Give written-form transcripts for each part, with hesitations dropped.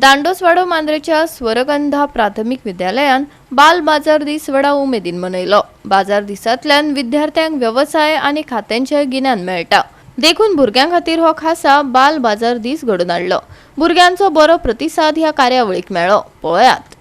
दांडोसवाडो मांद्रेच्या स्वरगंधा प्राथमिक विद्यालयान बाल बाजार दीस व्हडा उमेदीन मनयलो। बाजार दिसांतल्यान विद्यार्थ्यांक व्यवसाय आणि खात्यांचे गिन्यान मेळटा। देखून भुरग्यां खातीर हो खासा बाल बाजार दीस घडून हाडलो। भुरग्यांचो बरो प्रतिसाद ह्या कार्यावळीक मेळ्ळो। पळयात।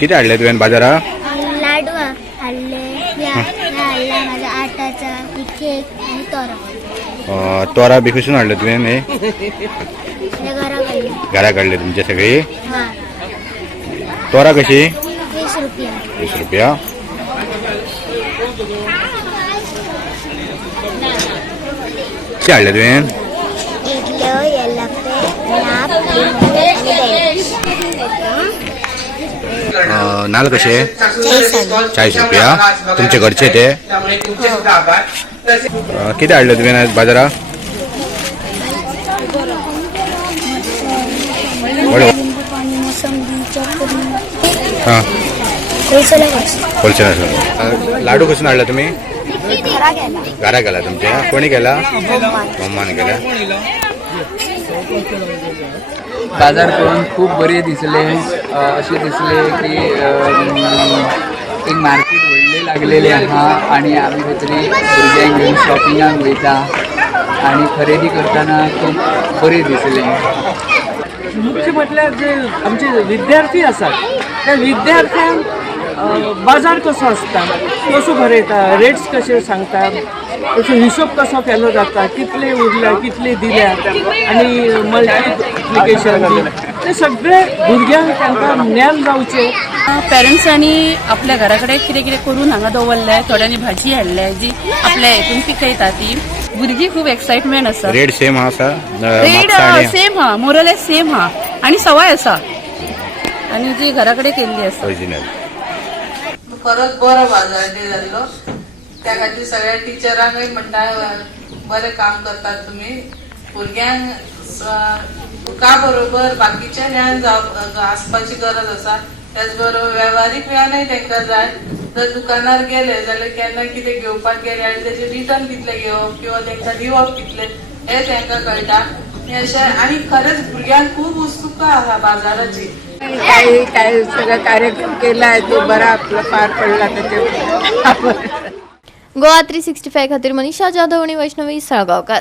किती हाडले तुवें बाजारात? लाडू हाडले, हाडला माझा आटाचा केक आणि तोरा। तोरा बी खसून हाडले तुवें? घरा घरा काडले तुमचे सगळी? हा। तोरा कशी? 20 रुपया। 20 रुपया। किती हाडले तुवें? इडल्यो, येल्लापे, नाप, लिंबू नाल कसे? 40 रुपया। तुमचे घरचे ते? किती हाडले तुवें आज बाजारात? होलसेलर। लाडू कसून हाडला तुम्ही? घरा गेला तुमच्या? कोणी गेला? मम्मान गेला। बाजार करून खूप बरे दिसले। असे दिसले की एक मार्केट व्हडले लागलेले आहा आणि आम्ही भितरी भुरग्यांक घेऊन शॉपिंगाक वयता आणि खरेदी करताना खूप बरे दिसले। मुख्य म्हटल्यार जे आमचे विद्यार्थी आसात त्या विद्यार्थ्यांक बाजार कसो आसता, कसो भरयता, रेट्स कशे सांगता, त्याचो हिशोब कसो केलो जाता, कितले उरल्या, कितले दिल्या आणि मल्टिप्लिकेशन ते सगळे भुरग्यांक तांकां ज्ञान जावचे। पेरेंट्सांनी आपल्या घरा कडेन कितें कितें करून हांगा दवरले, थोड्यांनी भाजी हाडल्या जी आपल्या हेतून पिकयता ती। भुरगीं खूब एक्साइटमेंट आसा। रेट सेम आसा? रेट सेम हा, मोरलेस सेम हा आणि सवाय आसा आणि जी घरा कडेन केल्ली आसा ओरिजिनल। परत बरो बाजार डे जाल्लो, त्या खातीर सगळ्या टिचरांकय म्हणटा बरें काम करतात तुमी। भुरग्यांक तुका बरोबर बाकीचे ज्ञान आसपाची गरज आसा, त्याच बरोबर व्यावहारिक ज्ञानय तांकां जाय। जर दुकानार गेले जाल्यार केन्ना कितें घेवपाक गेले आनी तेजे रिटर्न कितले घेवप किंवा तांकां दिवप कितले हे तांकां कळटा। हे अशें आणि खरेंच भुरग्यांक खूप उत्सुकता आहा बाजाराची. काही सगळं कार्यक्रम केला आहे तो बरा आपला पार पडला त्याच्या गोवा 365 खातीर मनीषा जाधव आणि वैष्णवी साळगावकर.